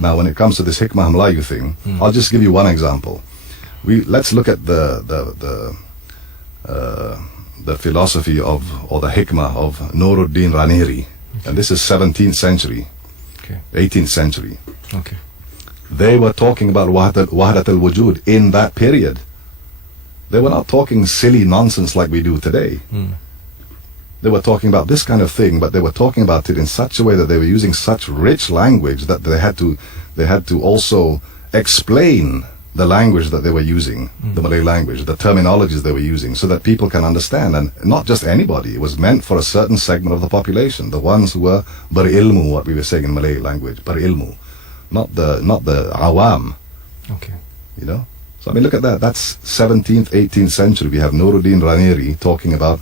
Now, when it comes to this hikmah Melayu thing, I'll just give you one example. Let's look at the philosophy of, or the hikmah of Nuruddin Raneri, and this is 17th century, 18th century. They were talking about wahdat al-wujud in that period. They were not talking silly nonsense like we do today. They were talking about this kind of thing, but they were talking about it in such a way that they were using such rich language that they had to also explain the language that they were using, the Malay language, the terminologies they were using, so that people can understand. And not just anybody. It was meant for a certain segment of the population, the ones who were berilmu, what we were saying in Malay language, berilmu, not the awam. You know. So I mean, look at that. That's 17th, 18th century. We have Nuruddin Raneri talking about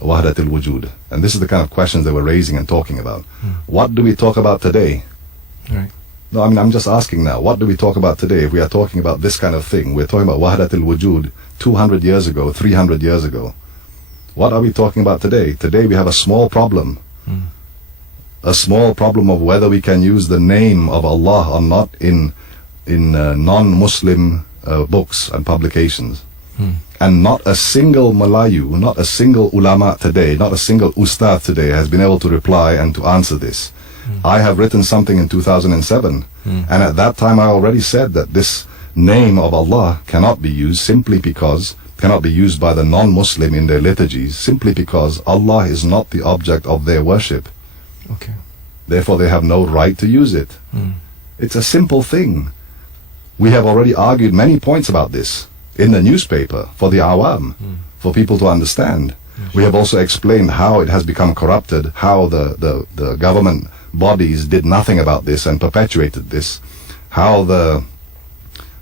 wahdat al-wujud, and this is the kind of questions they were raising and talking about. What do we talk about today? No, I mean, I'm just asking now, what do we talk about today? If we are talking about this kind of thing, we're talking about wahdat al-wujud 200 years ago, 300 years ago. What are we talking about today? Today we have a small problem. A small problem of whether we can use the name of Allah or not in non-Muslim books and publications. And not a single Malayu, not a single ulama today, not a single ustad today has been able to reply and to answer this. I have written something in 2007, and at that time I already said that this name of Allah cannot be used cannot be used by the non-Muslim in their liturgies, simply because Allah is not the object of their worship. Therefore they have no right to use it. It's a simple thing. We have already argued many points about this in the newspaper for the awam, for people to understand. We have also explained how it has become corrupted, how the government bodies did nothing about this and perpetuated this, how the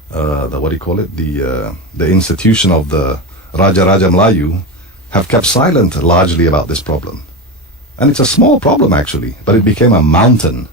what do you call it, the institution of the Raja Melayu have kept silent largely about this problem. And it's a small problem actually, but it became a mountain